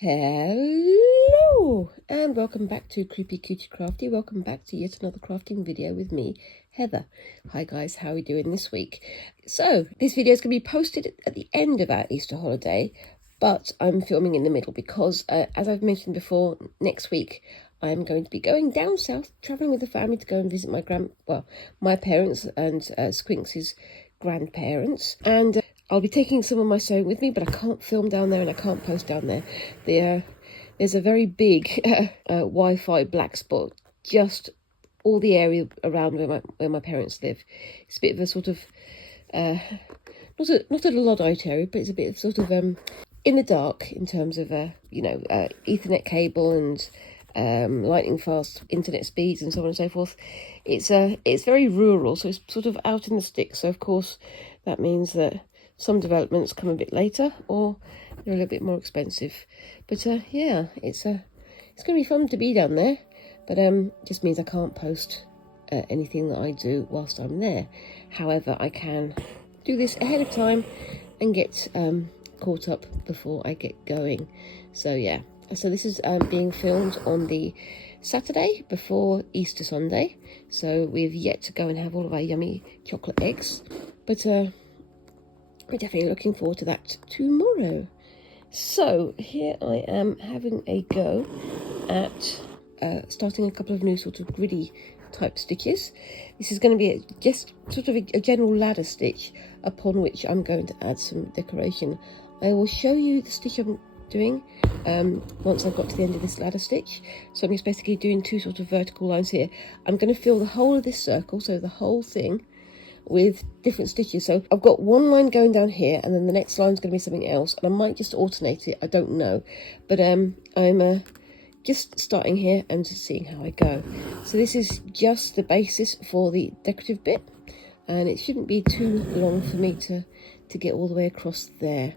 Hello and welcome back to Creepy Cutie Crafty. Welcome back to yet another crafting video with me, Heather. Hi guys, how are we doing this week? So this video is going to be posted at the end of our Easter holiday, but I'm filming in the middle because as I've mentioned before, next week I'm going to be going down south, traveling with the family to go and visit my parents and Squinks' grandparents, and I'll be taking some of my sewing with me, but I can't film down there and I can't post down there. There's a very big Wi-Fi black spot just all the area around where my parents live. It's a bit of a sort of not a Luddite area, but it's a bit of sort of in the dark in terms of Ethernet cable and lightning fast internet speeds and so on and so forth. It's very rural, so it's sort of out in the sticks. So of course that means that some developments come a bit later, or they're a little bit more expensive. But yeah, it's going to be fun to be down there. But just means I can't post anything that I do whilst I'm there. However, I can do this ahead of time and get caught up before I get going. So yeah, so this is being filmed on the Saturday before Easter Sunday. So we've yet to go and have all of our yummy chocolate eggs. But we're definitely looking forward to that tomorrow. So here I am having a go at starting a couple of new sort of griddy type stitches. This is going to be just sort of a general ladder stitch upon which I'm going to add some decoration. I will show you the stitch I'm doing once I've got to the end of this ladder stitch. So I'm just basically doing two sort of vertical lines here. I'm going to fill the whole of this circle, so the whole thing, with different stitches. So I've got one line going down here, and then the next line is going to be something else, and I might just alternate it, I don't know, but I'm just starting here and just seeing how I go. So this is just the basis for the decorative bit, and it shouldn't be too long for me to get all the way across there.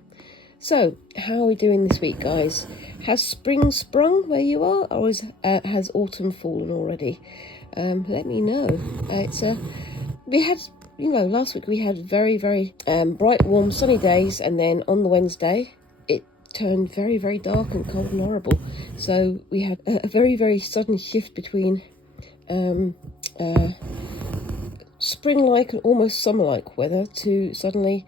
So how are we doing this week, guys? Has spring sprung where you are, or has autumn fallen already? Let me know. We had, last week we had very, very bright, warm, sunny days, and then on the Wednesday it turned very, very dark and cold and horrible. So we had a very, very sudden shift between spring-like and almost summer-like weather to suddenly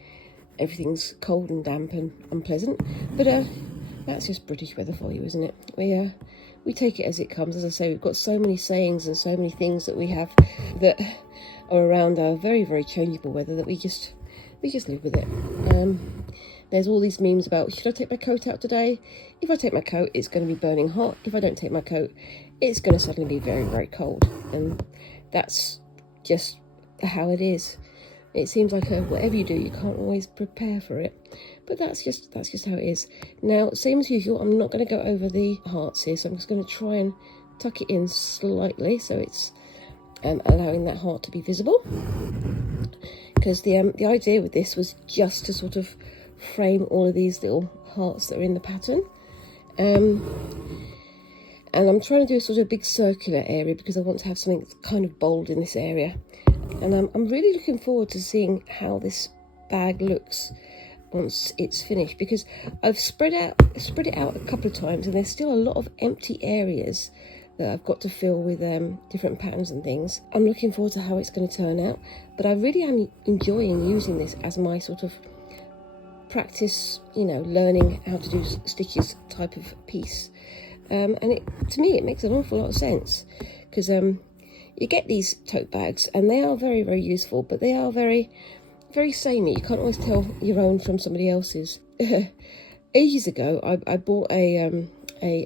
everything's cold and damp and unpleasant. But that's just British weather for you, isn't it? We take it as it comes. As I say, we've got so many sayings and so many things that we have that are around our very, very changeable weather that we just live with it. There's all these memes about, should I take my coat out today? If I take my coat, it's going to be burning hot. If I don't take my coat, it's going to suddenly be very, very cold. And that's just how it is. It seems like whatever you do, you can't always prepare for it. But that's just how it is. Now, same as usual, I'm not going to go over the hearts here, so I'm just going to try and tuck it in slightly so it's allowing that heart to be visible. Because the idea with this was just to sort of frame all of these little hearts that are in the pattern. And I'm trying to do a sort of big circular area because I want to have something that's kind of bold in this area. And I'm really looking forward to seeing how this bag looks once it's finished, because I've spread it out a couple of times and there's still a lot of empty areas that I've got to fill with different patterns and things. I'm looking forward to how it's going to turn out, but I really am enjoying using this as my sort of practice, learning how to do stitches type of piece. And to me it makes an awful lot of sense, because you get these tote bags and they are very, very useful, but they are very, very samey. You can't always tell your own from somebody else's. Ages ago, I bought a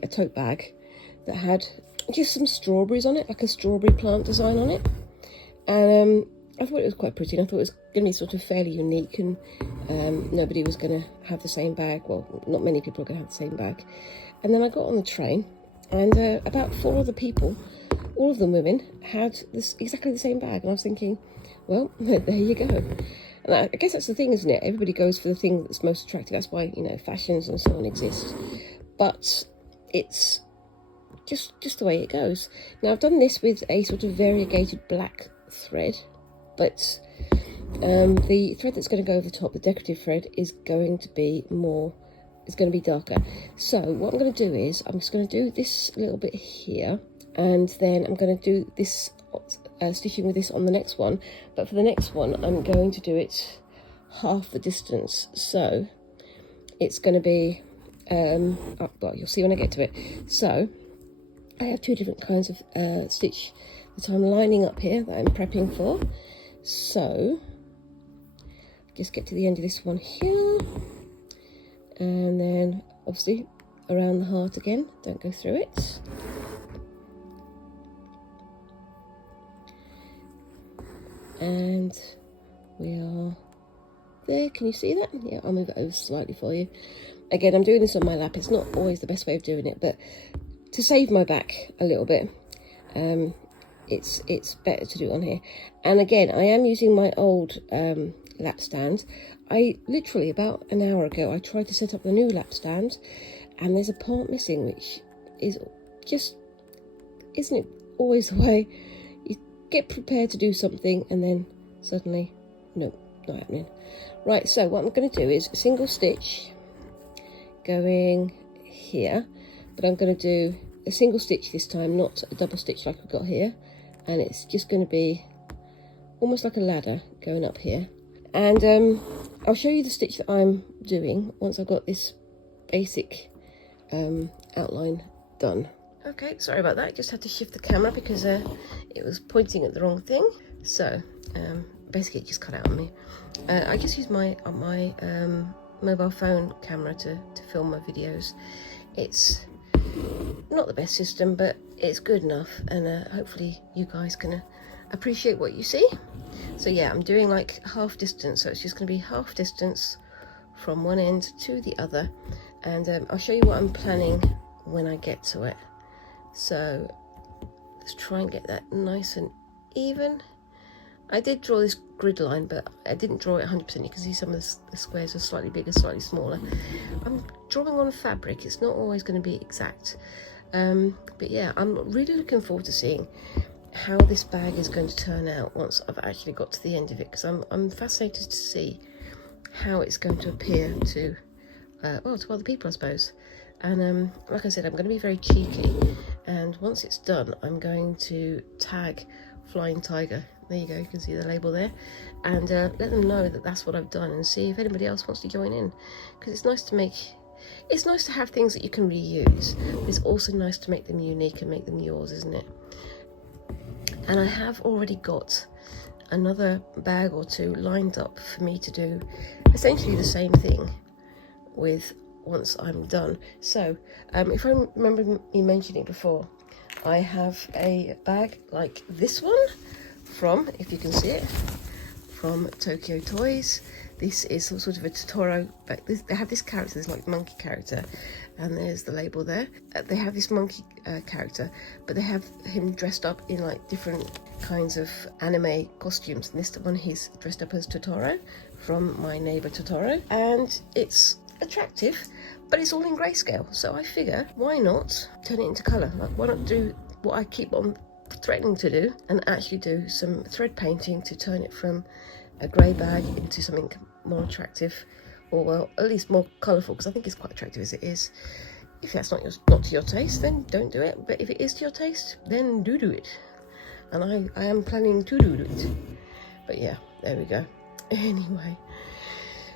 tote bag that had just some strawberries on it, like a strawberry plant design on it. And I thought it was quite pretty, and I thought it was going to be sort of fairly unique, and nobody was going to have the same bag. Well, not many people are going to have the same bag. And then I got on the train, and about 4 other people, all of them women, had exactly the same bag. And I was thinking, well, there you go. And I guess that's the thing, isn't it? Everybody goes for the thing that's most attractive. That's why, fashions and so on exist. But it's just the way it goes. Now, I've done this with a sort of variegated black thread, but the thread that's going to go over the top, the decorative thread, is going to be more it's going to be darker. So what I'm going to do is I'm just going to do this little bit here, and then I'm going to do this stitching with this on the next one. But for the next one, I'm going to do it half the distance. So it's going to be, well, you'll see when I get to it. So I have two different kinds of stitch that I'm lining up here that I'm prepping for. So just get to the end of this one here, and then obviously around the heart again, don't go through it. And we are there. Can you see that? Yeah, I'll move it over slightly for you. Again, I'm doing this on my lap. It's not always the best way of doing it, but to save my back a little bit, it's better to do it on here. And again, I am using my old lap stand. I literally about an hour ago I tried to set up the new lap stand, and there's a part missing, which is just, isn't it always the way? You get prepared to do something and then suddenly, no, not happening. Right, so what I'm going to do is single stitch going here, but I'm going to do a single stitch this time, not a double stitch like we've got here, and it's just going to be almost like a ladder going up here. And I'll show you the stitch that I'm doing once I've got this basic outline done. Okay, sorry about that, I just had to shift the camera because it was pointing at the wrong thing. So basically it just cut out on me. I just use my mobile phone camera to film my videos. It's not the best system, but it's good enough, and hopefully you guys can appreciate what you see. So yeah, I'm doing like half distance, so it's just going to be half distance from one end to the other, and I'll show you what I'm planning when I get to it. So let's try and get that nice and even. I did draw this grid line, but I didn't draw it 100%. You can see some of the squares are slightly bigger, slightly smaller. I'm drawing on fabric, it's not always going to be exact. But yeah, I'm really looking forward to seeing how this bag is going to turn out once I've actually got to the end of it, because I'm fascinated to see how it's going to appear to, well, to other people, I suppose. And like I said, I'm going to be very cheeky, and once it's done, I'm going to tag Flying Tiger. There you go, you can see the label there, and let them know that that's what I've done, and see if anybody else wants to join in, because it's nice to have things that you can reuse, but it's also nice to make them unique and make them yours, isn't it? And I have already got another bag or two lined up for me to do essentially the same thing with once I'm done. So if I remember me mentioning before, I have a bag like this one from, if you can see it, from Tokyo Toys. This is some sort of a Totoro, but they have this character, there's like monkey character, and there's the label there. They have this monkey character, but they have him dressed up in like different kinds of anime costumes, and this one he's dressed up as Totoro from My Neighbor Totoro, and it's attractive, but it's all in grayscale. So I figure, why not turn it into colour? Like, why not do what I keep on threatening to do and actually do some thread painting to turn it from a grey bag into something more attractive, or well, at least more colourful, because I think it's quite attractive as it is. If that's not to your taste, then don't do it, but if it is to your taste, then do it. And I am planning to do it. But yeah, there we go. Anyway,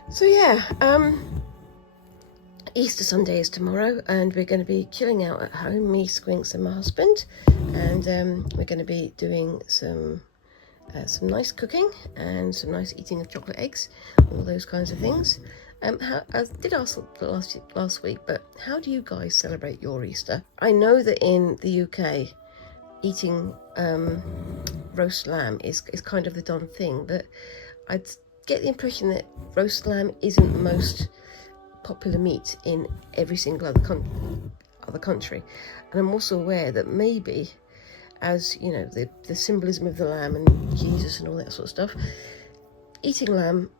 so yeah, Easter Sunday is tomorrow, and we're going to be chilling out at home, me, Squinks and my husband, and we're going to be doing some nice cooking and some nice eating of chocolate eggs, all those kinds of things. I did ask last week, but how do you guys celebrate your Easter? I know that in the UK, eating roast lamb is kind of the done thing, but I get the impression that roast lamb isn't the most popular meat in every single other country. And I'm also aware that maybe, as you know, the symbolism of the lamb and Jesus and all that sort of stuff, eating lamb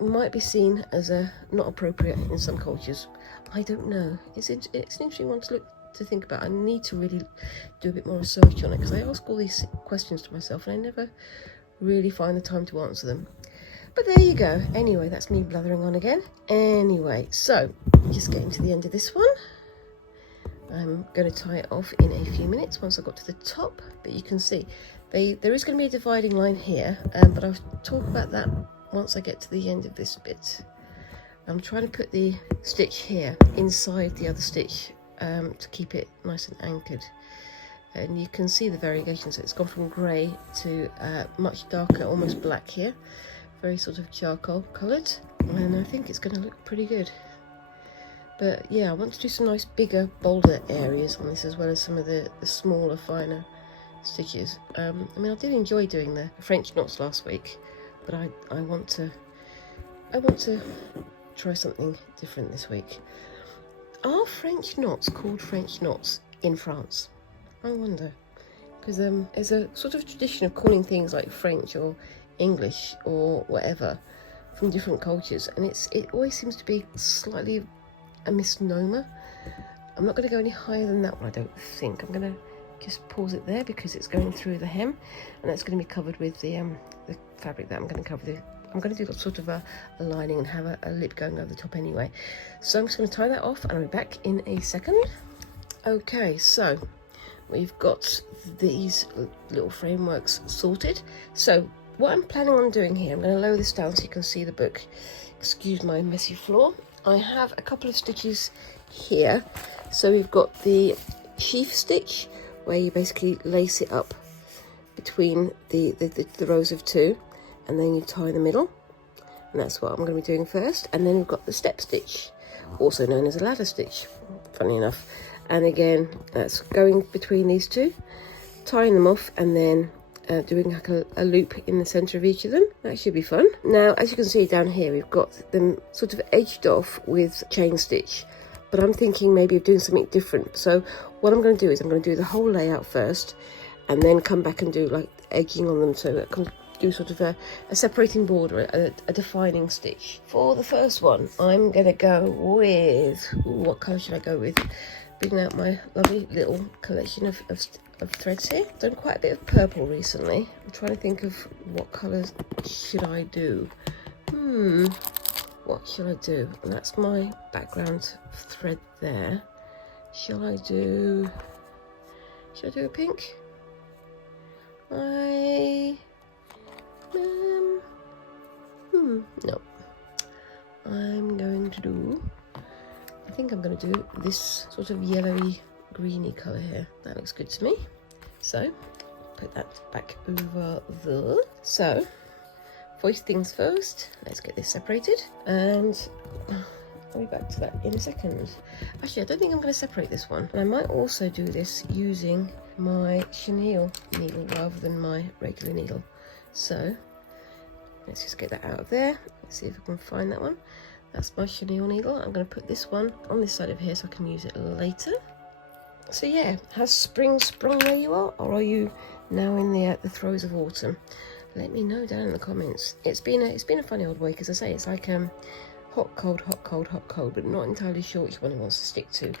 might be seen as not appropriate in some cultures. I don't know. It's an interesting one to think about. I need to really do a bit more research on it, because I ask all these questions to myself and I never really find the time to answer them. But there you go. Anyway, that's me blathering on again. Anyway, so just getting to the end of this one. I'm going to tie it off in a few minutes once I got to the top. But you can see there is going to be a dividing line here, but I'll talk about that once I get to the end of this bit. I'm trying to put the stitch here inside the other stitch to keep it nice and anchored. And you can see the variation, so it's gone from grey to much darker, almost black here, very sort of charcoal coloured, and I think it's going to look pretty good. But yeah, I want to do some nice bigger, bolder areas on this, as well as some of the smaller, finer stitches. I mean, I did enjoy doing the French knots last week, but I want to try something different this week. Are French knots called French knots in France? I wonder, because there's a sort of tradition of calling things like French or English or whatever from different cultures, and it always seems to be slightly a misnomer. I'm not going to go any higher than that one, I don't think. I'm going to just pause it there because it's going through the hem, and that's going to be covered with the fabric that I'm going to cover the. I'm going to do sort of a lining and have a lip going over the top anyway. So I'm just going to tie that off, and I'll be back in a second. Okay, so we've got these little frameworks sorted. So what I'm planning on doing here, I'm going to lower this down so you can see the book. Excuse my messy floor. I have a couple of stitches here. So we've got the sheaf stitch, where you basically lace it up between the rows of two, and then you tie the middle, and that's what I'm going to be doing first. And then we've got the step stitch, also known as a ladder stitch, funny enough. And again, that's going between these two, tying them off, and then doing like a loop in the center of each of them. That should be fun. Now, as you can see down here, we've got them sort of edged off with chain stitch, but I'm thinking maybe of doing something different. So what I'm going to do is I'm going to do the whole layout first, and then come back and do like edging on them, so I can do sort of a separating border, a defining stitch. For the first one, I'm going to go with, what colour should I go with? Bringing out my lovely little collection of threads here. Done quite a bit of purple recently. I'm trying to think of what colours should I do. What should I do? And that's my background thread there. Shall I do a pink? No. I think I'm going to do this sort of yellowy greeny colour here. That looks good to me. So put that back over there. So first things first, let's get this separated, and I'll be back to that in a second. Actually, I don't think I'm going to separate this one, and I might also do this using my chenille needle rather than my regular needle. So let's just get that out of there. Let's see if I can find that one. That's my chenille needle. I'm going to put this one on this side of here so I can use it later. So yeah, has spring sprung where you are, or are you now in the throes of autumn? Let me know down in the comments. It's been a funny old week, as I say. It's like hot, cold, hot, cold, hot, cold, but not entirely sure which one it wants to stick to.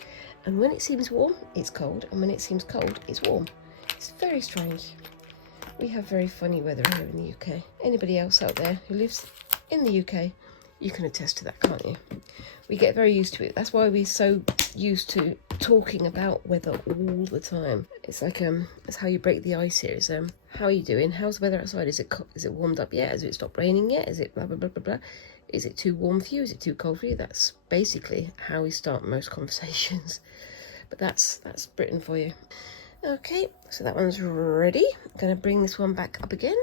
And when it seems warm, it's cold, and when it seems cold, it's warm. It's very strange. We have very funny weather here in the UK. Anybody else out there who lives in the UK, you can attest to that, can't you? We get very used to it. That's why we're so used to talking about weather all the time. It's like it's how you break the ice here. It's how are you doing? How's the weather outside? Is it warmed up yet? Has it stopped raining yet? Is it blah blah blah blah blah? Is it too warm for you? Is it too cold for you? That's basically how we start most conversations. But that's Britain for you. Okay, so that one's ready. I'm gonna bring this one back up again.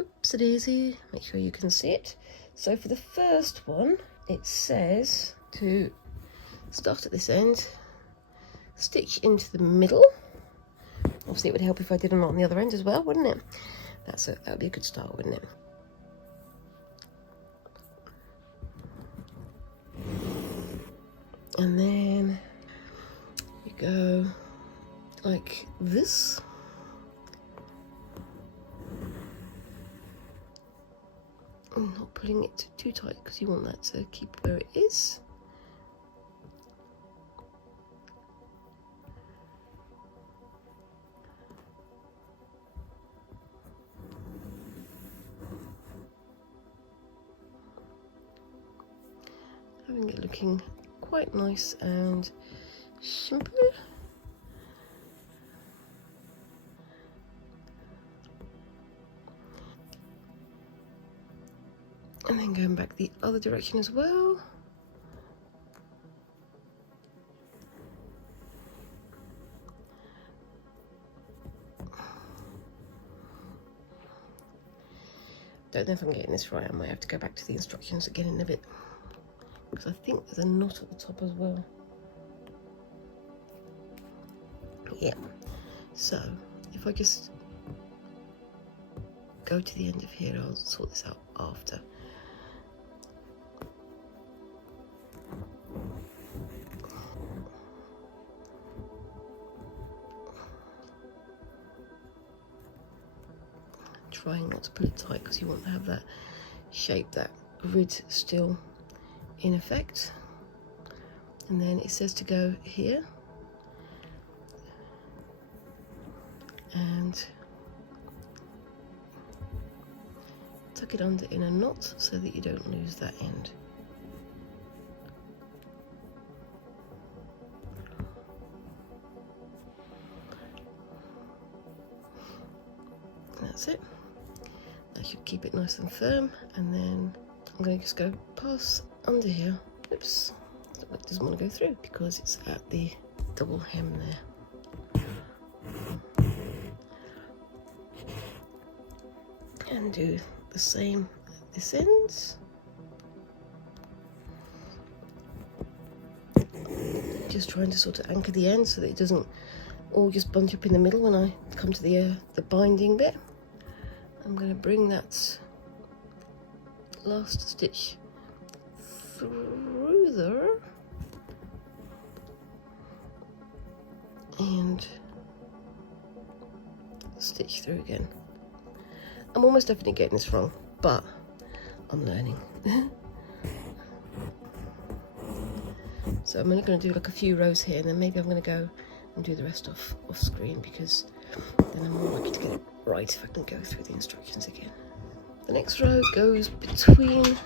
Oops, a daisy. Make sure you can see it. So for the first one, it says to start at this end, stitch into the middle. Obviously it would help if I did a knot on the other end as well, wouldn't it? That would be a good start, wouldn't it? And then you go like this. I'm not pulling it too tight because you want that to keep where it is. and get looking quite nice and simple. And then going back the other direction as well. Don't know if I'm getting this right. I might have to go back to the instructions again in a bit, because I think there's a knot at the top as well. Yeah, so if I just go to the end of here, I'll sort this out after. Trying not to pull it tight because you want to have that shape, that grid still in effect. And then it says to go here and tuck it under in a knot so that you don't lose that end. That's it. That should keep it nice and firm, and then I'm going to just go past under here. Oops, it doesn't want to go through because it's at the double hem there. And do the same at this end. Just trying to sort of anchor the end so that it doesn't all just bunch up in the middle when I come to the binding bit. I'm going to bring that last stitch through there and stitch through again. I'm almost definitely getting this wrong, but I'm learning. So I'm only going to do like a few rows here, and then maybe I'm going to go and do the rest off screen, because then I'm more likely to get it right if I can go through the instructions again. The next row goes between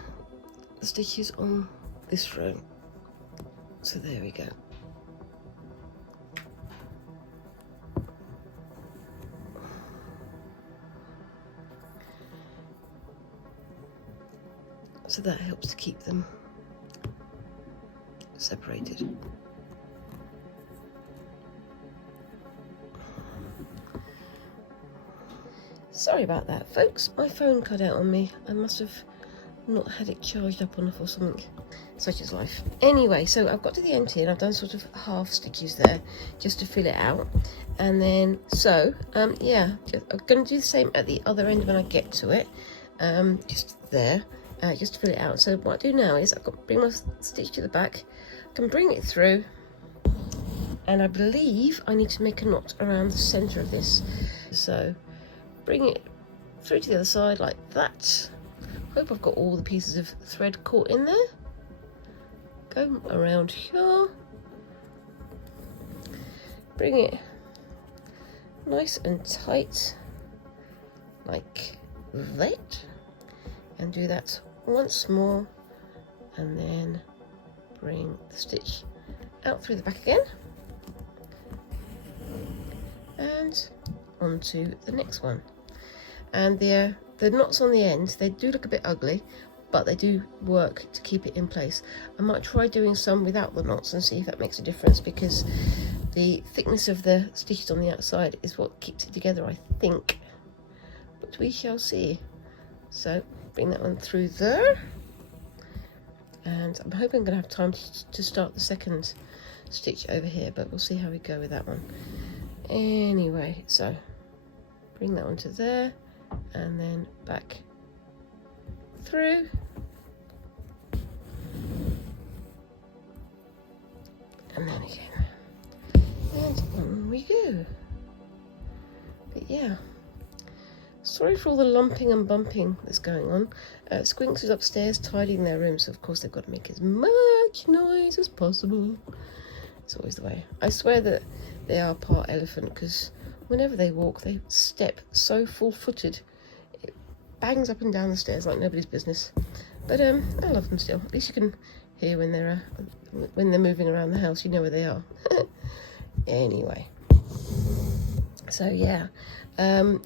the stitches on this row. So there we go. So that helps to keep them separated. Sorry about that, folks. My phone cut out on me. I must have not had it charged up enough or something. Such is life. Anyway, so I've got to the end here and I've done sort of half stitches there just to fill it out. And then, so, yeah, I'm going to do the same at the other end when I get to it. Just there, just to fill it out. So what I do now is I've got to bring my stitch to the back. I can bring it through. And I believe I need to make a knot around the centre of this. So bring it through to the other side like that. Hope I've got all the pieces of thread caught in there. Go around here. Bring it nice and tight like that. And do that once more. And then bring the stitch out through the back again. And onto the next one. And the knots on the end, they do look a bit ugly, but they do work to keep it in place. I might try doing some without the knots and see if that makes a difference, because the thickness of the stitches on the outside is what keeps it together, I think. But we shall see. So bring that one through there. And I'm hoping I'm going to have time to start the second stitch over here, but we'll see how we go with that one. Anyway, so bring that one to there and then back through. And then again. And on we go. But yeah. Sorry for all the lumping and bumping that's going on. Squinks is upstairs tidying their room, so of course they've got to make as much noise as possible. It's always the way. I swear that they are part elephant, because whenever they walk, they step so full-footed. It bangs up and down the stairs like nobody's business. But I love them still. At least you can here when they're moving around the house. You know where they are. Anyway, so yeah,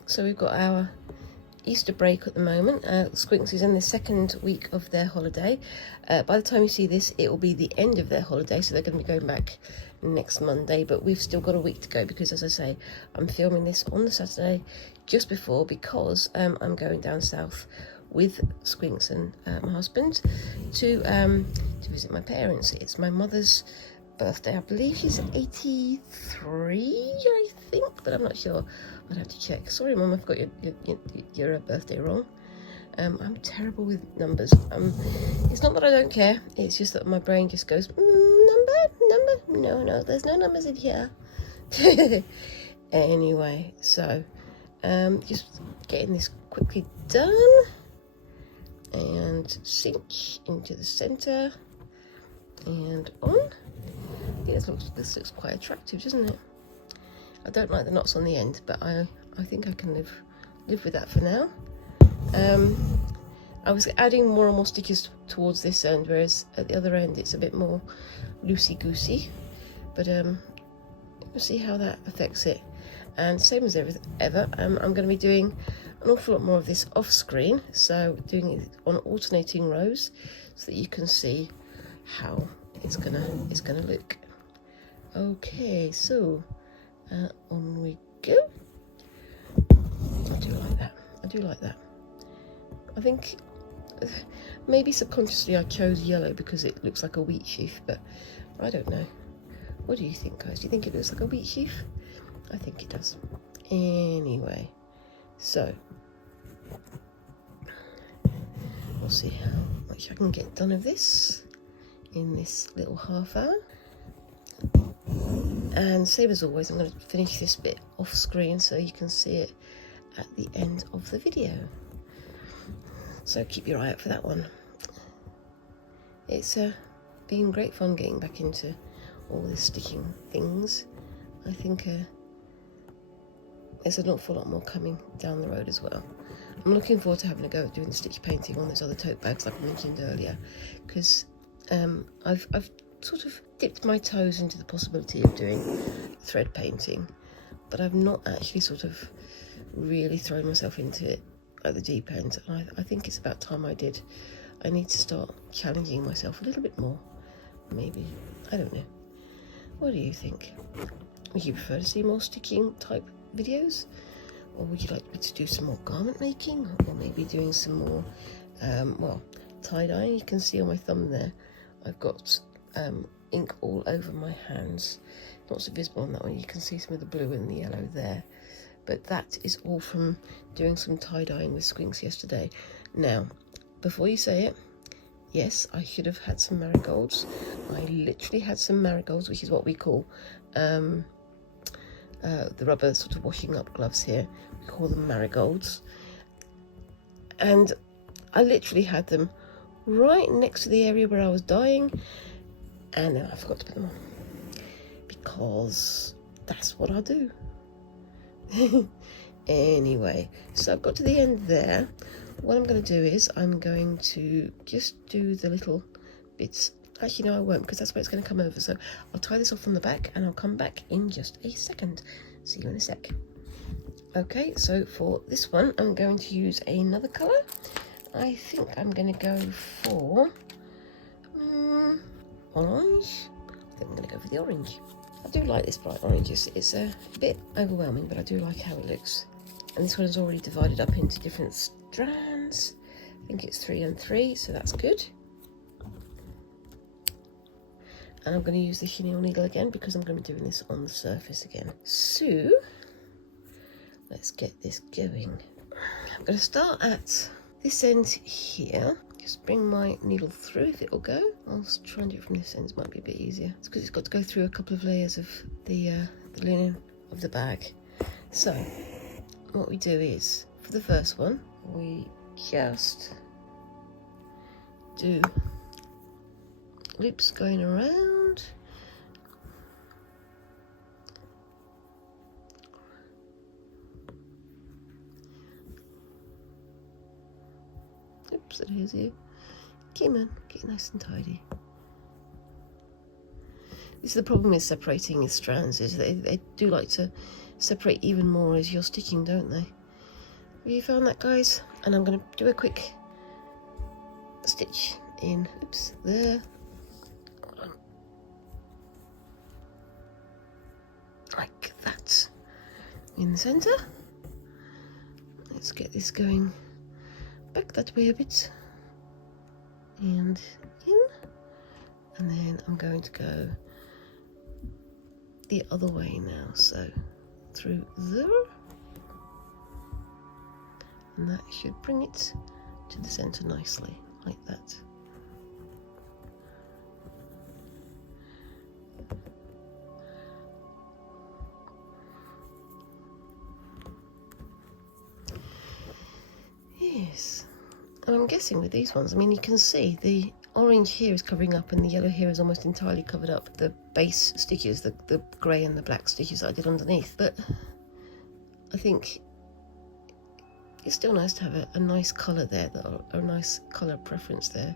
so we've got our Easter break at the moment. Squinks is in the second week of their holiday. By the time you see this, it will be the end of their holiday, so they're going to be going back next Monday, but we've still got a week to go because, as I say, I'm filming this on the Saturday just before, because I'm going down south with Squinks and my husband to visit my parents. It's my mother's birthday. I believe she's 83, I think, but I'm not sure. I'd have to check. Sorry, Mum, I've got your birthday wrong. I'm terrible with numbers. It's not that I don't care. It's just that my brain just goes, number. No, there's no numbers in here. Anyway, so just getting this quickly done and cinch into the center and on. I think this looks quite attractive, doesn't it? I don't like the knots on the end, but I think I can live with that for now. I was adding more and more stitches towards this end, whereas at the other end it's a bit more loosey-goosey. But we'll see how that affects it. And same as ever, I'm going to be doing an awful lot more of this off screen, so doing it on alternating rows so that you can see how it's gonna look. Okay, so on we go. I do like that. I think maybe subconsciously I chose yellow because it looks like a wheat sheaf, but I don't know. What do you think, guys? Do you think it looks like a wheat sheaf? I think it does. Anyway, so we'll see how much I can get done of this in this little half hour. And same as always, I'm going to finish this bit off screen so you can see it at the end of the video. So keep your eye out for that one. It's been great fun getting back into all the stitching things. I think there's an awful lot more coming down the road as well. I'm looking forward to having a go at doing the stitch painting on those other tote bags like I mentioned earlier, because I've sort of dipped my toes into the possibility of doing thread painting, but I've not actually sort of really thrown myself into it at the deep end. And I think it's about time I did. I need to start challenging myself a little bit more, maybe. I don't know. What do you think? Would you prefer to see more stitching type videos, or would you like me to do some more garment making, or maybe doing some more well, tie-dyeing? You can see on my thumb there I've got ink all over my hands. Not so visible on that one. You can see some of the blue and the yellow there, but that is all from doing some tie-dyeing with Squinks yesterday. Now, before you say it, yes, I should have had some marigolds. I literally had some marigolds, which is what we call the rubber sort of washing up gloves here. We call them marigolds. And I literally had them right next to the area where I was dyeing, and then I forgot to put them on, because that's what I do. Anyway, so I've got to the end there. What I'm going to do is I'm going to just do the little bits. Actually, no, I won't, because that's where it's going to come over. So I'll tie this off from the back and I'll come back in just a second. See you in a sec. Okay, so for this one, I'm going to use another colour. I think I'm going to go for orange. I think I'm going to go for the orange. I do like this bright orange. It's a bit overwhelming, but I do like how it looks. And this one is already divided up into different strands. I think it's 3 and 3, so that's good. And I'm going to use the chenille needle again because I'm going to be doing this on the surface again. So let's get this going. I'm going to start at this end here. Just bring my needle through if it will go. I'll try and do it from this end. It might be a bit easier. It's because it's got to go through a couple of layers of the linen of the bag. So what we do is, for the first one, we just do loops going around. Oops, that is you. Come on, get nice and tidy. This is the problem with separating your strands, is they do like to separate even more as you're stitching, don't they? Have you found that, guys? And I'm going to do a quick stitch in, oops, there. Like that. In the centre. Let's get this going back that way a bit. And in. And then I'm going to go the other way now. So through there. And that should bring it to the centre nicely, like that. Yes, and I'm guessing with these ones, I mean, you can see the orange here is covering up and the yellow here is almost entirely covered up the base stitches, the grey and the black stitches that I did underneath. But I think it's still nice to have a nice colour there, a nice colour preference there,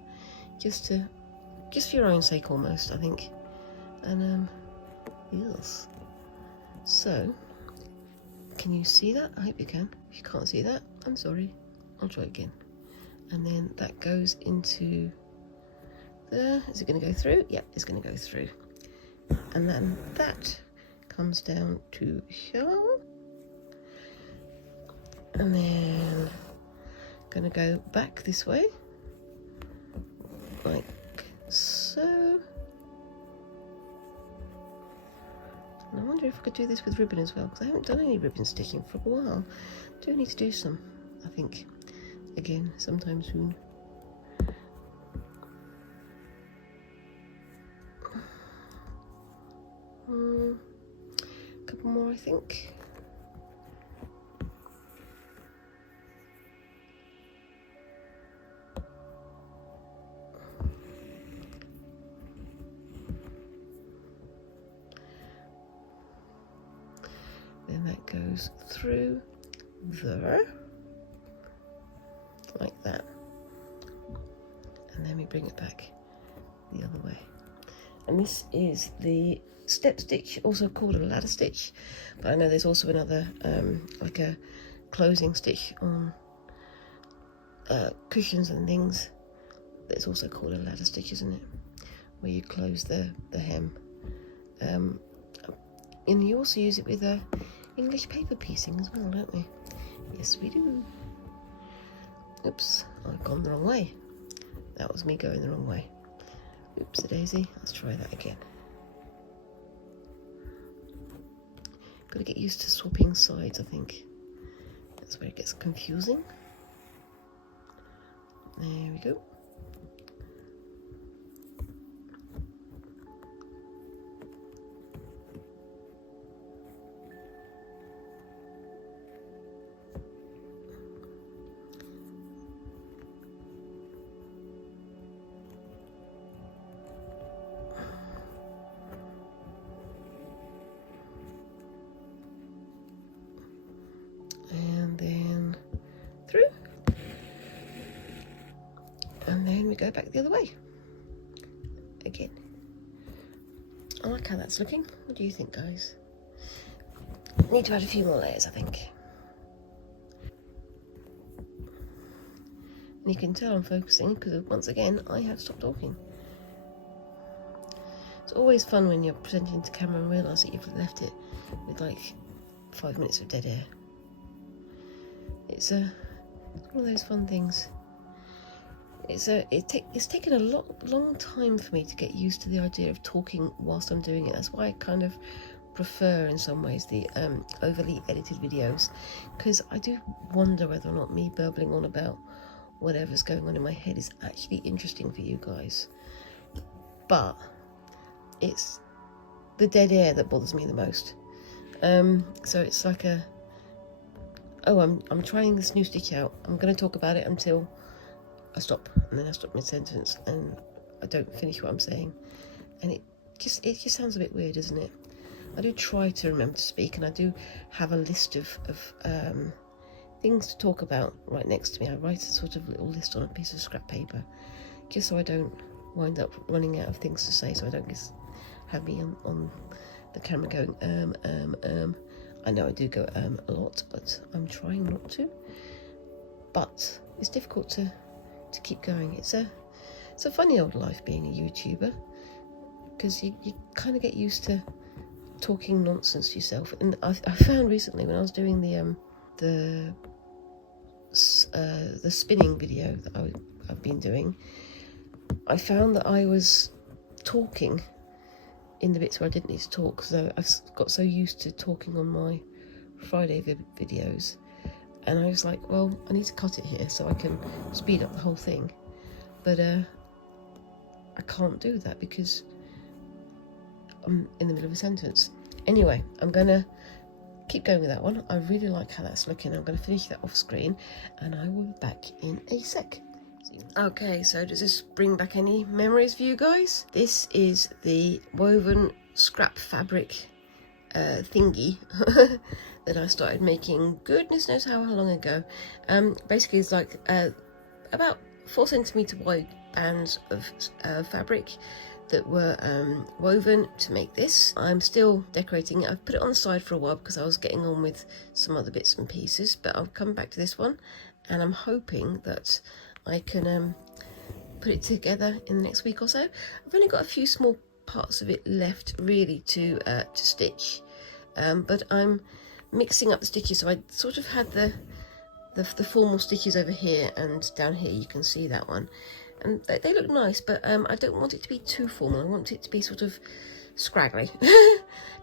just for your own sake almost, I think. And yes. So, can you see that? I hope you can. If you can't see that, I'm sorry. I'll try again. And then that goes into there. Is it going to go through? Yeah, it's going to go through. And then that comes down to here. And then going to go back this way, like so. And I wonder if I could do this with ribbon as well, because I haven't done any ribbon stitching for a while. Do need to do some, I think, again, sometime soon. A couple more, I think. Then that goes through there, like that, and then we bring it back the other way. And this is the step stitch, also called a ladder stitch, but I know there's also another like a closing stitch on cushions and things that's also called a ladder stitch, isn't it, where you close the hem. And you also use it with English paper piecing as well, don't we? Yes, we do. Oops, I've gone the wrong way. That was me going the wrong way. Oops, a daisy. Let's try that again. Got to get used to swapping sides, I think. That's where it gets confusing. There we go. And then through, and then we go back the other way again. I like how that's looking. What do you think, guys? Need to add a few more layers, I think. And you can tell I'm focusing because once again I have stopped talking. It's always fun when you're presenting to camera and realise that you've left it with like 5 minutes of dead air. It's one of those fun things. It's taken a long time for me to get used to the idea of talking whilst I'm doing it. That's why I kind of prefer in some ways the overly edited videos, because I do wonder whether or not me burbling on about whatever's going on in my head is actually interesting for you guys. But it's the dead air that bothers me the most. So it's like I'm trying this new stitch out. I'm going to talk about it until I stop, and then I stop mid-sentence and I don't finish what I'm saying, and it just sounds a bit weird, doesn't it? I do try to remember to speak, and I do have a list of things to talk about right next to me. I write a sort of little list on a piece of scrap paper, just so I don't wind up running out of things to say, so I don't just had me on the camera going, I know I do go a lot, but I'm trying not to. But it's difficult to keep going. It's a funny old life being a YouTuber, because you kind of get used to talking nonsense to yourself. And I found recently when I was doing the spinning video that I've been doing, I found that I was talking in the bits where I didn't need to talk, so I've got so used to talking on my Friday videos, and I was like, well, I need to cut it here so I can speed up the whole thing. But I can't do that because I'm in the middle of a sentence. Anyway, I'm gonna keep going with that one. I really like how that's looking. I'm going to finish that off screen and I will be back in a sec. Okay, so does this bring back any memories for you guys? This is the woven scrap fabric thingy that I started making goodness knows how long ago. Basically it's like about 4 centimetre wide bands of fabric that were woven to make this. I'm still decorating it. I've put it on the side for a while because I was getting on with some other bits and pieces, but I'll come back to this one, and I'm hoping that I can put it together in the next week or so. I've only got a few small parts of it left really to stitch, but I'm mixing up the stitches. So I sort of had the formal stitches over here, and down here you can see that one. And they look nice, but I don't want it to be too formal. I want it to be sort of scraggly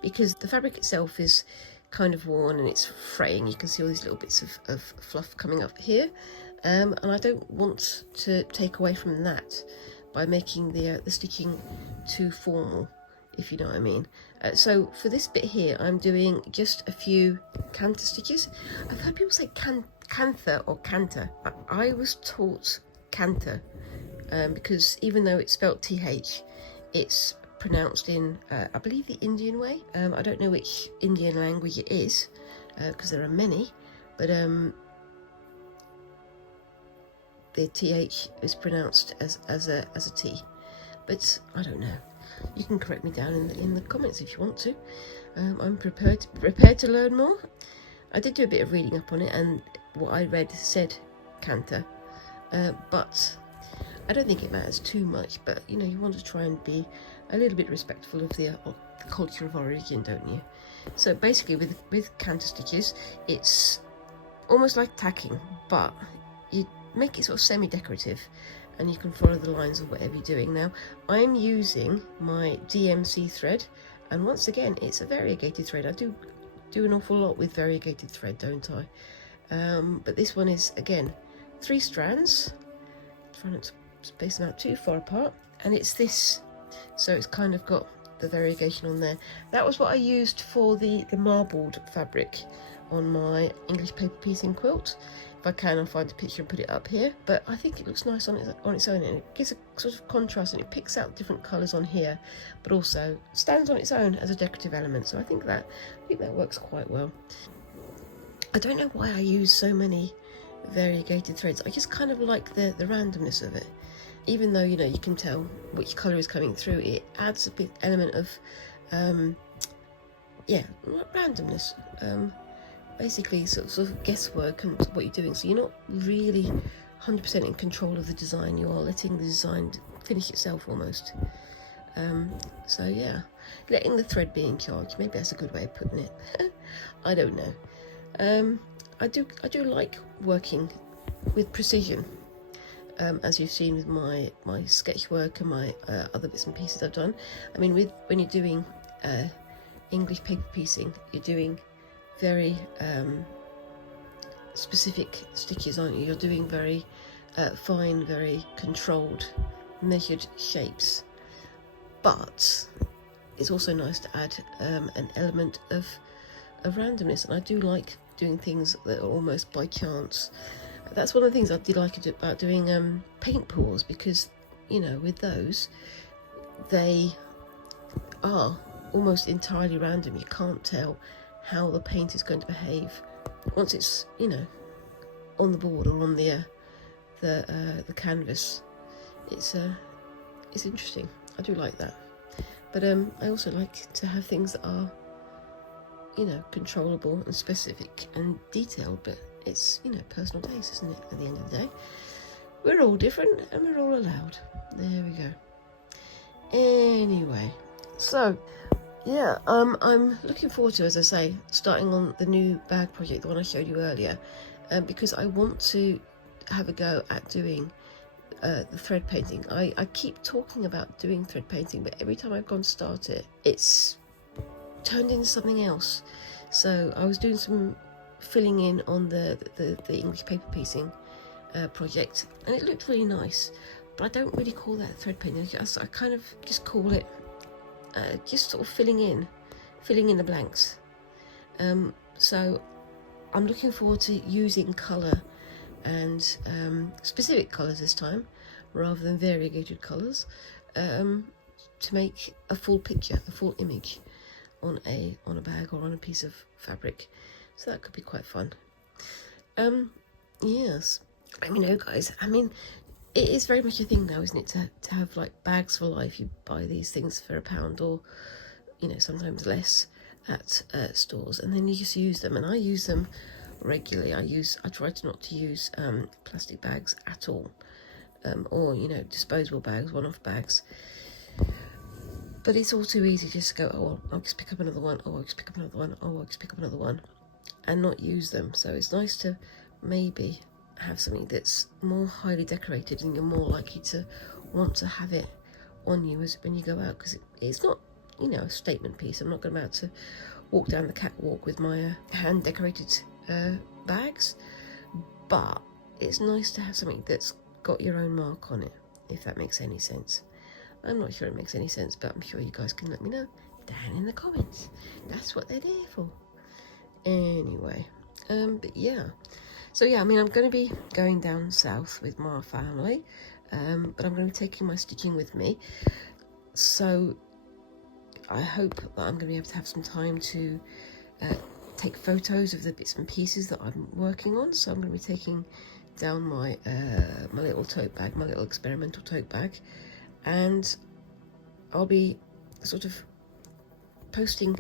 because the fabric itself is kind of worn and it's fraying. You can see all these little bits of fluff coming up here, and I don't want to take away from that by making the stitching too formal, if you know what I mean. So for this bit here, I'm doing just a few canter stitches. I've heard people say canther or canter. I was taught canter. Because even though it's spelt TH, it's pronounced in, I believe, the Indian way. I don't know which Indian language it is, because there are many, but the TH is pronounced as a T. But I don't know. You can correct me down in the comments if you want to. I'm prepared to learn more. I did do a bit of reading up on it, and what I read said canter, but I don't think it matters too much. But you know, you want to try and be a little bit respectful of the culture of origin, don't you? So basically with canter stitches, it's almost like tacking, but you make it sort of semi-decorative and you can follow the lines of whatever you're doing. Now I'm using my DMC thread, and once again it's a variegated thread. I do an awful lot with variegated thread, don't I? But this one is, again, 3 strands. Try not to space them out too far apart, and it's this, so it's kind of got the variegation on there. That was what I used for the marbled fabric on my English paper piecing quilt. If I can, I'll find a picture and put it up here, but I think it looks nice on its own, and it gives a sort of contrast, and it picks out different colours on here, but also stands on its own as a decorative element. So I think that works quite well. I don't know why I use so many variegated threads. I just kind of like the randomness of it. Even though, you know, you can tell which colour is coming through, it adds a bit element of randomness, basically sort of guesswork and what you're doing. So you're not really 100% in control of the design. You are letting the design finish itself almost. So yeah, letting the thread be in charge, maybe that's a good way of putting it. I don't know. I do like working with precision, as you've seen with my sketch work and my other bits and pieces I've done. I mean, when you're doing English paper piecing, you're doing very specific stitches, aren't you? You're doing very fine, very controlled, measured shapes. But it's also nice to add an element of randomness, and I do like doing things that are almost by chance. That's one of the things I did like about doing paint pours, because, you know, with those, they are almost entirely random. You can't tell how the paint is going to behave once it's, you know, on the board or on the canvas. It's interesting. I do like that. But I also like to have things that are, you know, controllable and specific and detailed, but it's, you know, personal taste, isn't it, at the end of the day? We're all different and we're all allowed. There we go. Anyway, so yeah, I'm looking forward to, as I say, starting on the new bag project, the one I showed you earlier, because I want to have a go at doing the thread painting. I keep talking about doing thread painting, but every time I've gone to start it, it's turned into something else. So I was doing some filling in on the English paper piecing project, and it looked really nice, but I don't really call that thread painting. I kind of just call it just sort of filling in the blanks. So I'm looking forward to using colour and specific colours this time, rather than variegated colours, to make a full picture, a full image on a bag or on a piece of fabric. So that could be quite fun. Yes, let me know, guys. I mean, it is very much a thing now, isn't it, to have like bags for life. You buy these things for £1 or, you know, sometimes less at stores, and then you just use them. And I use them regularly. I try to not to use plastic bags at all, or, you know, disposable bags, one-off bags. But it's all too easy just to go, oh, well, I'll just pick up another one, oh, I'll just pick up another one, oh, I'll just pick up another one, and not use them. So it's nice to maybe have something that's more highly decorated, and you're more likely to want to have it on you as when you go out, because it's not, you know, a statement piece. I'm not going about to walk down the catwalk with my hand decorated bags, but it's nice to have something that's got your own mark on it, if that makes any sense. I'm not sure it makes any sense, but I'm sure you guys can let me know down in the comments. That's what they're there for. Anyway, but yeah. So yeah, I mean, I'm going to be going down south with my family, but I'm going to be taking my stitching with me. So I hope that I'm going to be able to have some time to take photos of the bits and pieces that I'm working on. So I'm going to be taking down my my little tote bag, my little experimental tote bag, and I'll be sort of posting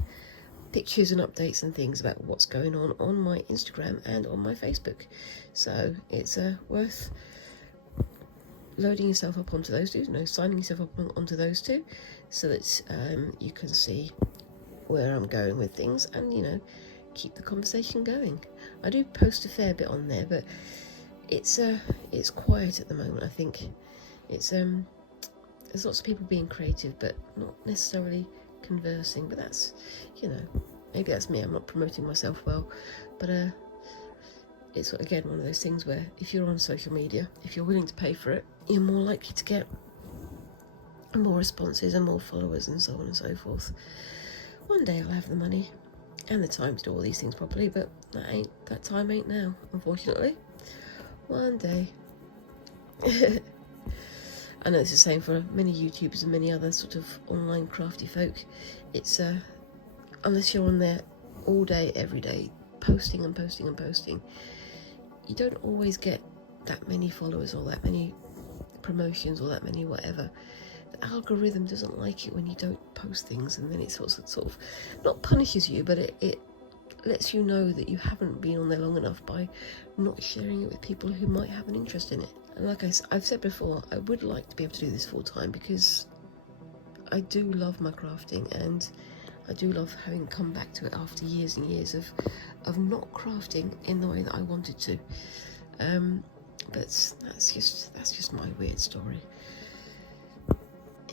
pictures and updates and things about what's going on my Instagram and on my Facebook. So it's worth loading yourself up onto those two, you know, signing yourself up onto those two, so that you can see where I'm going with things, and, you know, keep the conversation going. I do post a fair bit on there, but it's quiet at the moment. I think it's there's lots of people being creative, but not necessarily conversing. But that's, you know, maybe that's me. I'm not promoting myself well, but it's again one of those things where if you're on social media, if you're willing to pay for it, you're more likely to get more responses and more followers and so on and so forth. One day I'll have the money and the time to do all these things properly, but that time ain't now, unfortunately. One day. I know it's the same for many YouTubers and many other sort of online crafty folk. It's unless you're on there all day, every day, posting and posting and posting, you don't always get that many followers or that many promotions or that many whatever. The algorithm doesn't like it when you don't post things, and then it sort of not punishes you, but it lets you know that you haven't been on there long enough by not sharing it with people who might have an interest in it. And like I've said before, I would like to be able to do this full time, because I do love my crafting, and I do love having come back to it after years and years of not crafting in the way that I wanted to. But that's just my weird story.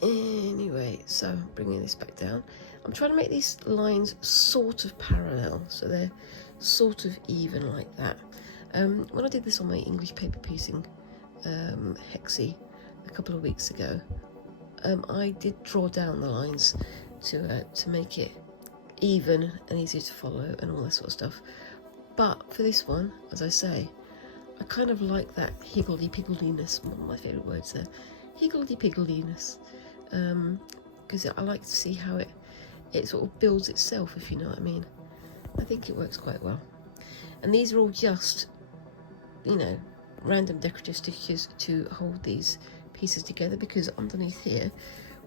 Anyway, so bringing this back down, I'm trying to make these lines sort of parallel, so they're sort of even like that. When I did this on my English paper piecing hexie a couple of weeks ago, I did draw down the lines to make it even and easy to follow and all that sort of stuff. But for this one, as I say, I kind of like that higgledy-pigglediness. One of my favourite words there, higgledy-pigglediness, because I like to see how it sort of builds itself, if you know what I mean. I think it works quite well. And these are all just, you know, random decorative stitches to hold these pieces together, because underneath here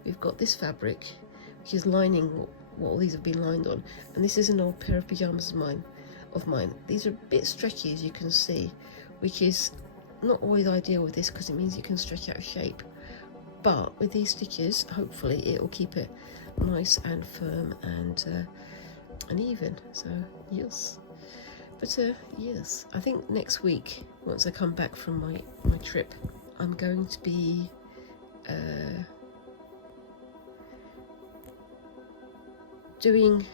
we've got this fabric which is lining what all these have been lined on. And this is an old pair of pyjamas of mine. These are a bit stretchy, as you can see, which is not always ideal with this because it means you can stretch out of shape. But with these stitches, hopefully it will keep it nice and firm and even. So yes. But yes, I think next week, once I come back from my trip, I'm going to be doing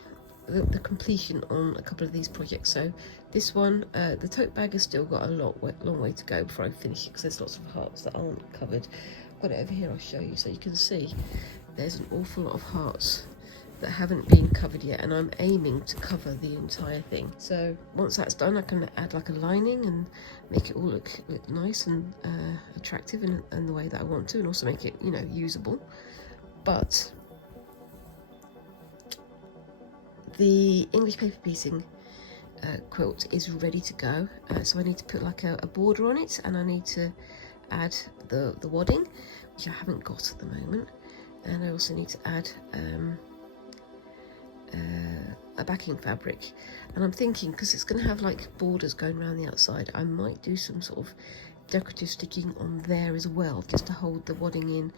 the completion on a couple of these projects. So this one, the tote bag has still got a long way to go before I finish it, because there's lots of hearts that aren't covered. I've got it over here, I'll show you, so you can see there's an awful lot of hearts that haven't been covered yet, and I'm aiming to cover the entire thing. So once that's done, I can add like a lining and make it all look nice and attractive in the way that I want to, and also make it, you know, usable. But the English paper piecing quilt is ready to go, so I need to put like a border on it, and I need to add the wadding, which I haven't got at the moment, and I also need to add a backing fabric. And I'm thinking, because it's going to have like borders going around the outside, I might do some sort of decorative stitching on there as well, just to hold the wadding in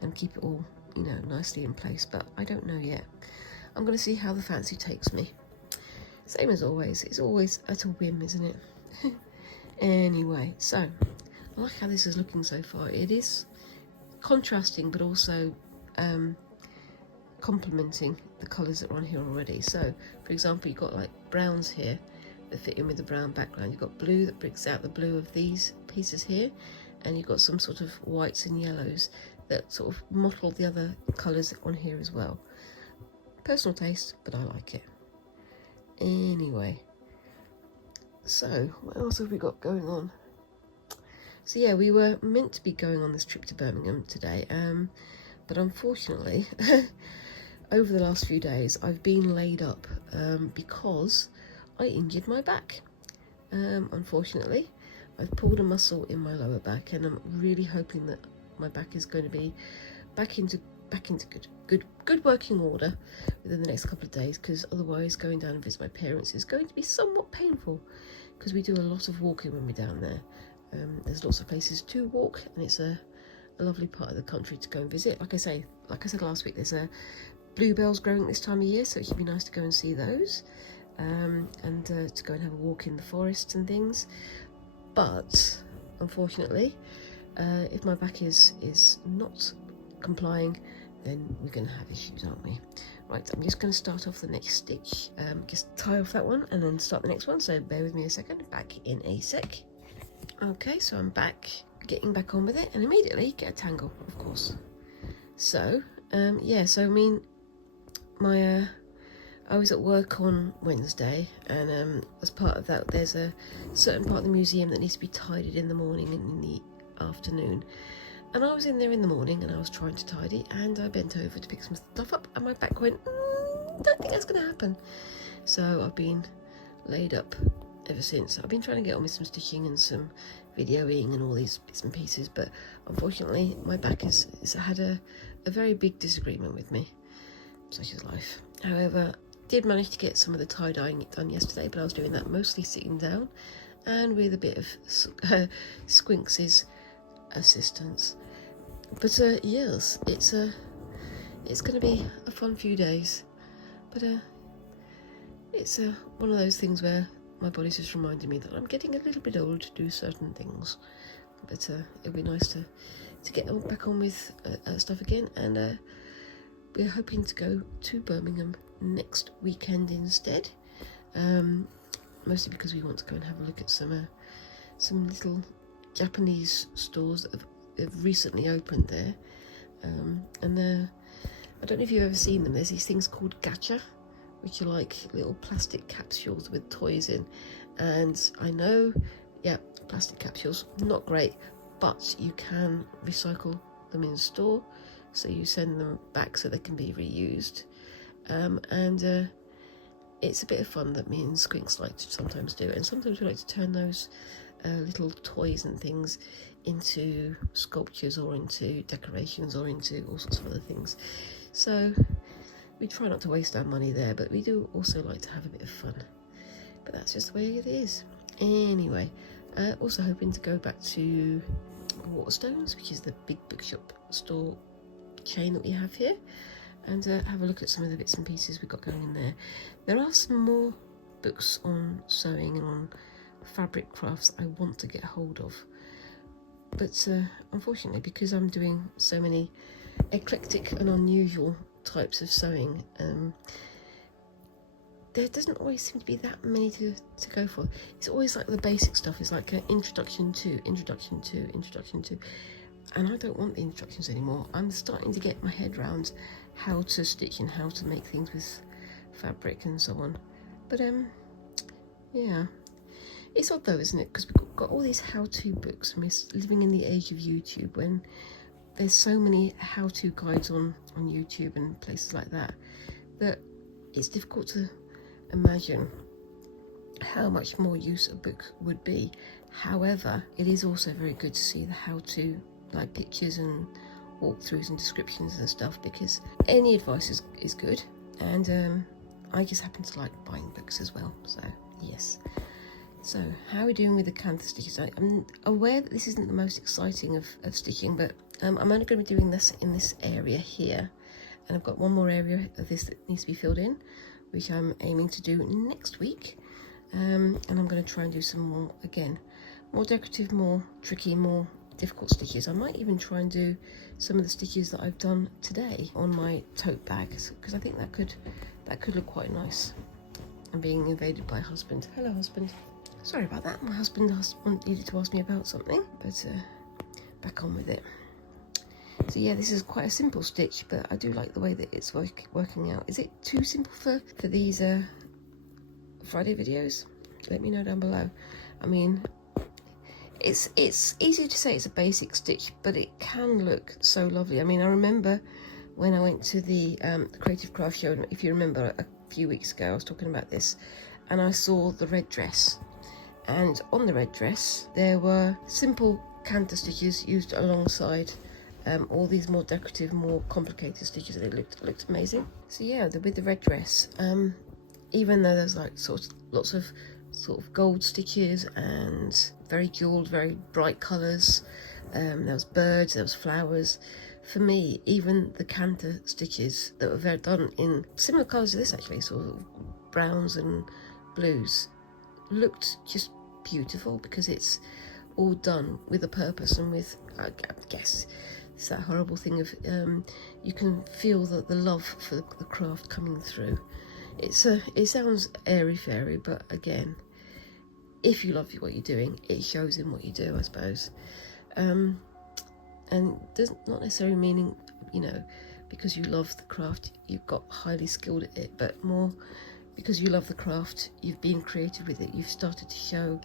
and keep it all, you know, nicely in place. But I don't know yet. I'm going to see how the fancy takes me. Same as always, it's always at a whim, isn't it? Anyway, so I like how this is looking so far. It is contrasting, but also complementing the colours that are on here already. So, for example, you've got like browns here that fit in with the brown background. You've got blue that brings out the blue of these pieces here, and you've got some sort of whites and yellows that sort of mottle the other colours on here as well. Personal taste, but I like it. Anyway, so what else have we got going on? So yeah, we were meant to be going on this trip to Birmingham today, but unfortunately over the last few days I've been laid up because I injured my back. Unfortunately, I've pulled a muscle in my lower back, and I'm really hoping that my back is going to be back into good working order within the next couple of days, because otherwise going down and visit my parents is going to be somewhat painful, because we do a lot of walking when we're down there. There's lots of places to walk, and it's a lovely part of the country to go and visit. Like I said last week, there's bluebells growing this time of year, so it should be nice to go and see those, and to go and have a walk in the forests and things. But unfortunately, if my back is not complying, then we're going to have issues, aren't we? Right, I'm just going to start off the next stitch, just tie off that one and then start the next one, so bear with me a second. Back in a sec. Okay, so I'm back, getting back on with it, and immediately get a tangle, of course. So yeah, so I mean, I was at work on Wednesday, and as part of that, there's a certain part of the museum that needs to be tidied in the morning and in the afternoon. And I was in there in the morning, and I was trying to tidy, and I bent over to pick some stuff up, and my back went, don't think that's going to happen. So I've been laid up ever since. I've been trying to get on with some stitching and some videoing and all these bits and pieces, but unfortunately my back has had a very big disagreement with me, such is life. However, did manage to get some of the tie-dyeing done yesterday, but I was doing that mostly sitting down and with a bit of Squinks's assistance. But yes, it's going to be a fun few days, but it's one of those things where my body's just reminding me that I'm getting a little bit old to do certain things. But it'll be nice to get back on with stuff again, and we're hoping to go to Birmingham next weekend instead, mostly because we want to go and have a look at some little Japanese stores that have recently opened there, and I don't know if you've ever seen them. There's these things called gacha, which are like little plastic capsules with toys in, and I know, yeah, plastic capsules, not great, but you can recycle them in store, so you send them back so they can be reused, and it's a bit of fun that me and Squinks like to sometimes do, and sometimes we like to turn those little toys and things into sculptures or into decorations or into all sorts of other things. So we try not to waste our money there, but we do also like to have a bit of fun. But that's just the way it is. Anyway, also hoping to go back to Waterstones, which is the big bookshop store chain that we have here, and have a look at some of the bits and pieces we've got going in there. There are some more books on sewing and on fabric crafts I want to get hold of, but unfortunately, because I'm doing so many eclectic and unusual types of sewing, there doesn't always seem to be that many to go for. It's always like the basic stuff. It's like an introduction to, and I don't want the instructions anymore. I'm starting to get my head around how to stitch and how to make things with fabric and so on. But yeah, it's odd though, isn't it? Because we've got all these how-to books, and we're living in the age of YouTube, when there's so many how-to guides on YouTube and places like that, that it's difficult to imagine how much more use a book would be. However, it is also very good to see the how-to, like pictures and walkthroughs and descriptions and stuff, because any advice is good, and I just happen to like buying books as well. So yes. So how are we doing with the canter stitches? I'm aware that this isn't the most exciting of stitching, but I'm only going to be doing this in this area here, and I've got one more area of this that needs to be filled in, which I'm aiming to do next week, and I'm going to try and do some more, again, more decorative, more tricky, more difficult stitches. I might even try and do some of the stitches that I've done today on my tote bags, because I think that could look quite nice. I'm being invaded by husband. Hello, husband. Sorry about that. My husband needed to ask me about something, but back on with it. So yeah, this is quite a simple stitch, but I do like the way that it's working out. Is it too simple for these Friday videos? Let me know down below. I mean, it's easy to say it's a basic stitch, but it can look so lovely. I mean, I remember when I went to the Creative Craft Show, if you remember, a few weeks ago, I was talking about this, and I saw the red dress, and on the red dress there were simple canter stitches used alongside all these more decorative, more complicated stitches, and it looked amazing. So yeah, with the red dress, even though there's like lots of sort of gold stitches and very jeweled, very bright colours, there was birds, there was flowers. For me, even the canter stitches that were very done in similar colours to this, actually, sort of browns and blues, looked just beautiful, because it's all done with a purpose and with, I guess, it's that horrible thing of you can feel the love for the craft coming through. It sounds airy-fairy, but again, if you love what you're doing, it shows in what you do, I suppose. And doesn't not necessarily meaning, you know, because you love the craft you've got highly skilled at it, but more because you love the craft, you've been creative with it, you've started to show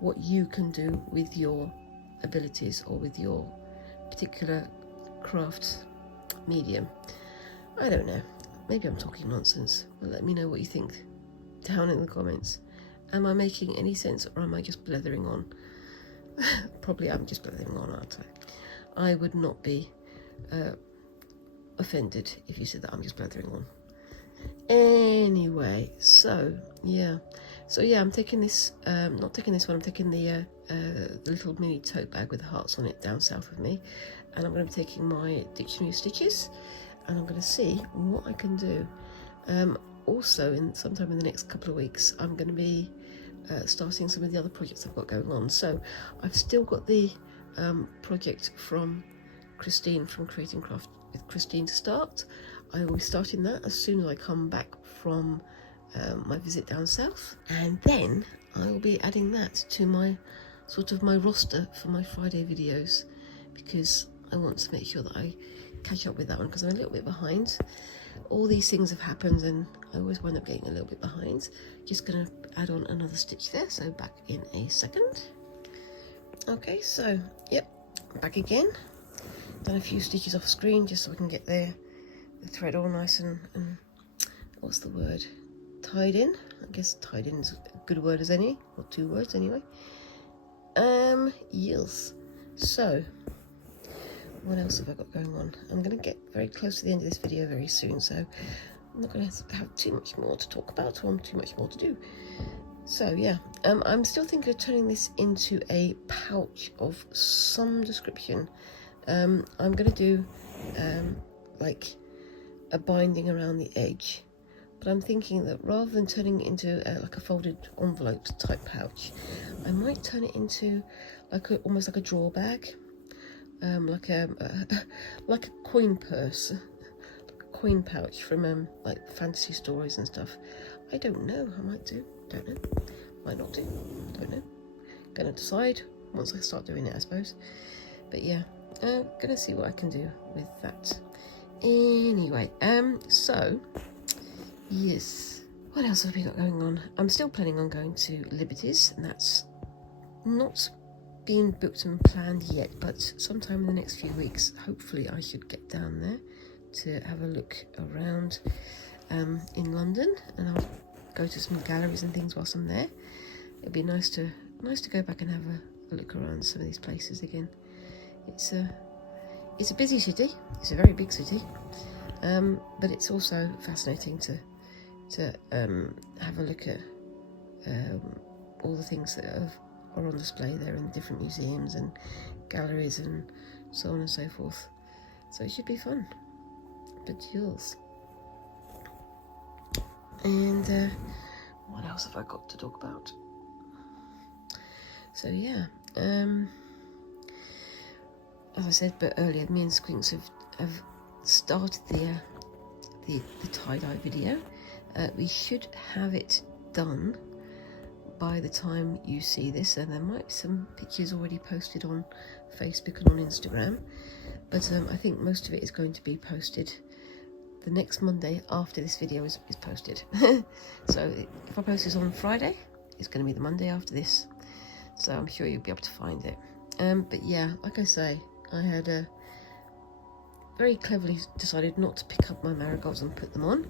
what you can do with your abilities or with your particular craft medium. I don't know, maybe I'm talking nonsense, but let me know what you think down in the comments. Am I making any sense, or am I just blethering on? Probably I'm just blethering on, aren't I? I would not be offended if you said that I'm just blethering on. Anyway, so yeah, I'm taking this, not taking this one, I'm taking the little mini tote bag with the hearts on it down south of me, and I'm going to be taking my dictionary of stitches, and I'm going to see what I can do. Also, sometime in the next couple of weeks, I'm going to be starting some of the other projects I've got going on. So I've still got the project from Christine, from Creating Craft with Christine, to start. I will be starting that as soon as I come back from my visit down south, and then I will be adding that to my my roster for my Friday videos, because I want to make sure that I catch up with that one, because I'm a little bit behind. All these things have happened and I always wind up getting a little bit behind. Just going to add on another stitch there, so back in a second. Okay, so yep, back again. Done a few stitches off screen just so we can get the thread all nice and what's the word, tied in. I guess tied in is a good word as any, or two words anyway. Yes, so what else have I got going on? I'm going to get very close to the end of this video very soon, so I'm not going to have too much more to talk about or too much more to do. So yeah, I'm still thinking of turning this into a pouch of some description. I'm going to do like a binding around the edge, but I'm thinking that rather than turning it into like a folded envelope type pouch, I might turn it into like almost like a drawer bag, like a like a coin purse, like a coin pouch from like fantasy stories and stuff. I don't know. I might do. Don't know. Might not do. Don't know. Gonna decide once I start doing it, I suppose. But yeah, gonna see what I can do with that. Anyway, so yes, what else have we got going on? I'm still planning on going to Liberties, and that's not been booked and planned yet, but sometime in the next few weeks, hopefully I should get down there to have a look around in London, and I'll go to some galleries and things whilst I'm there. It'd be nice to go back and have a look around some of these places again. It's a busy city. It's a very big city, but it's also fascinating to have a look at all the things that are on display there in the different museums and galleries and so on and so forth. So it should be fun. But yours. And what else have I got to talk about? So yeah, as I said but earlier, me and Squinks have started the tie-dye video. We should have it done by the time you see this, and there might be some pictures already posted on Facebook and on Instagram, but I think most of it is going to be posted the next Monday after this video is posted. So if I post this on Friday, it's going to be the Monday after this, so I'm sure you'll be able to find it. But yeah, like I say, I had very cleverly decided not to pick up my marigolds and put them on,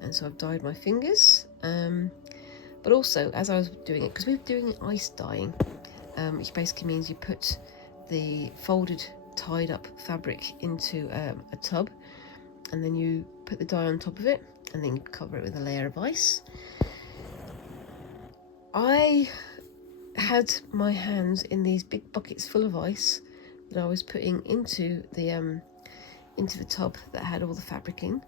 and so I've dyed my fingers. But also, as I was doing it, because we're doing ice dyeing, which basically means you put the folded, tied up fabric into a tub, and then you put the dye on top of it, and then you cover it with a layer of ice. I had my hands in these big buckets full of ice that I was putting into the tub that had all the fabric in,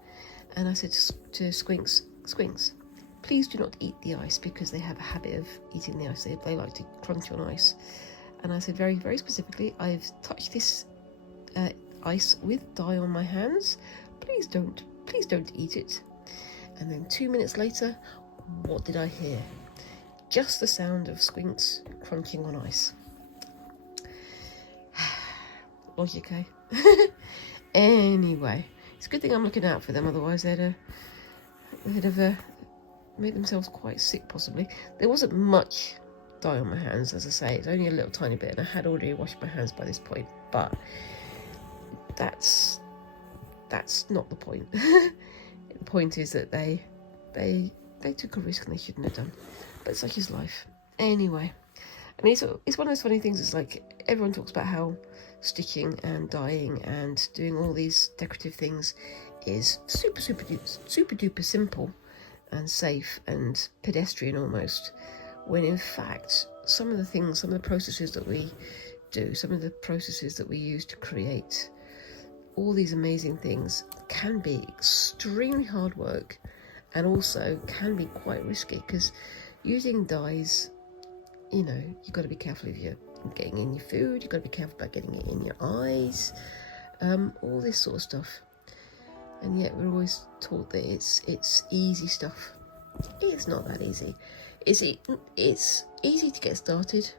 and I said to Squinks, please do not eat the ice, because they have a habit of eating the ice. They like to crunch on ice. And I said very, very specifically, I've touched this ice with dye on my hands. Please don't eat it. And then 2 minutes later, what did I hear? Just the sound of Squinks crunching on ice. Logic, eh? Anyway, it's a good thing I'm looking out for them, otherwise they'd have made themselves quite sick, possibly. There wasn't much dye on my hands, as I say. It's only a little tiny bit, and I had already washed my hands by this point, but that's not the point. The point is that they took a risk and they shouldn't have done, but such is life. Anyway, I mean, it's one of those funny things. It's like everyone talks about how stitching and dyeing and doing all these decorative things is super duper simple and safe and pedestrian almost, when in fact some of the processes that we do, some of the processes that we use to create all these amazing things can be extremely hard work, and also can be quite risky, because using dyes, you know, you've got to be careful if you're getting in your food, you've got to be careful about getting it in your eyes, all this sort of stuff. And yet we're always taught that it's easy stuff. It's not that easy. It's easy to get started,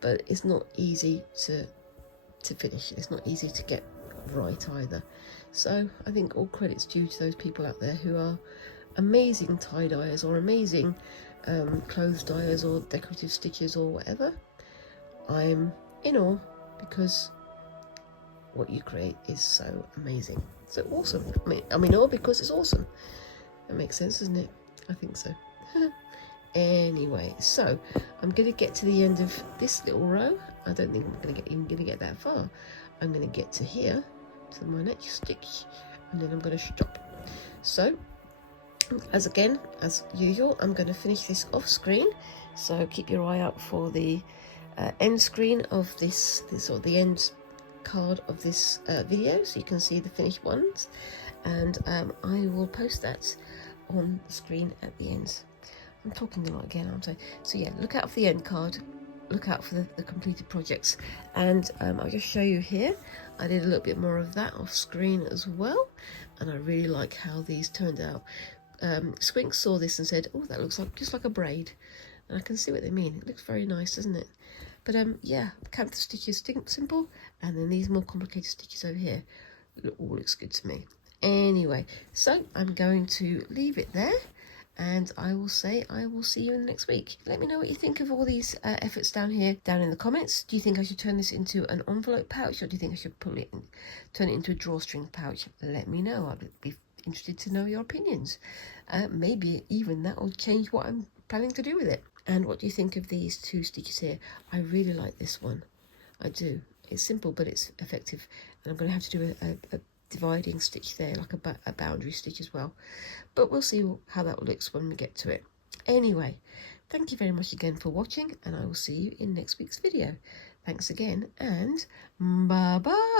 but it's not easy to finish. It's not easy to get right either. So I think all credit's due to those people out there who are amazing tie-dyers or amazing clothes dyers or decorative stitchers or whatever. I'm in awe, because what you create is so amazing, so awesome. I'm in awe because it's awesome. That makes sense, doesn't it? I think so. Anyway, so I'm going to get to the end of this little row. I don't think I'm even going to get that far. I'm going to get to here, to my next stitch, and then I'm going to stop. So As usual, I'm going to finish this off screen, so keep your eye out for the end screen of this or the end card of this video, so you can see the finished ones, and I will post that on the screen at the end. I'm talking a lot again, aren't I? So yeah, look out for the end card, look out for the completed projects, and I'll just show you here. I did a little bit more of that off screen as well, and I really like how these turned out. Squinks saw this and said, oh, that looks like just like a braid, and I can see what they mean. It looks very nice, doesn't it? But yeah, canvas stitches simple, and then these more complicated stitches over here all looks good to me. Anyway, so I'm going to leave it there, and I will say I will see you in the next week. Let me know what you think of all these efforts down here, down in the comments. Do you think I should turn this into an envelope pouch, or do you think I should turn it into a drawstring pouch? Let me know. I'd be interested to know your opinions. Maybe even that will change what I'm planning to do with it. And what do you think of these two stitches here? I really like this one. I do. It's simple, but it's effective. And I'm going to have to do a dividing stitch there, like a boundary stitch as well. But we'll see how that looks when we get to it. Anyway, thank you very much again for watching, and I will see you in next week's video. Thanks again, and bye-bye.